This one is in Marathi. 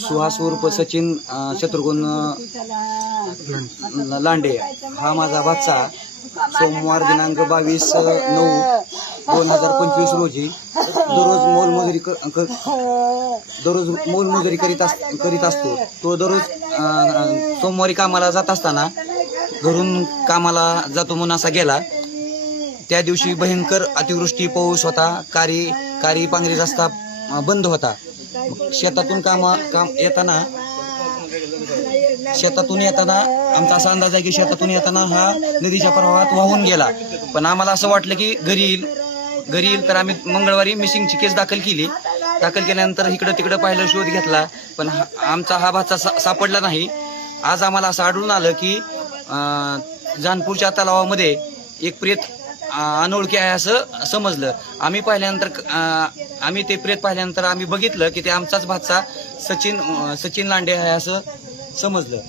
सुहास उर्फ सचिन शत्रुघ्न लांडे. हा माझा भाचा सोमवार दिनांक बावीस नऊ दोन हजार पंचवीस रोजी दररोज मोलमजुरी क- क- दररोज मोलमजुरी करीत अस करीत असतो. तो दररोज सोमवारी कामाला जात असताना घरून कामाला जातो म्हणून असा गेला. त्या दिवशी भयंकर अतिवृष्टी पाऊस होता. कारी कारी पांगरी रस्ता बंद होता. शेतातून कामा काम येताना शेतातून येताना आमचा असा अंदाज आहे की शेतातून येताना हा नदीच्या प्रवाहात वाहून गेला. पण आम्हाला असं वाटलं की घरी येईल. घरी येईल तर आम्ही मंगळवारी मिसिंगची केस दाखल केली. दाखल केल्यानंतर इकडं तिकडं पाहिलं शोध घेतला. पण हा- आमचा हा भाचा सा- सापडला नाही. आज आम्हाला असं आढळून आलं की जानपूरच्या तलावामध्ये एक प्रेत अनोळखी आहे असं समजलं. आम्ही पाहिल्यानंतर आम्ही ते प्रेत पाहिल्यानंतर आम्ही बघितलं की ते आमचाच भातचा सचिन सचिन लांडे आहे असं समजलं.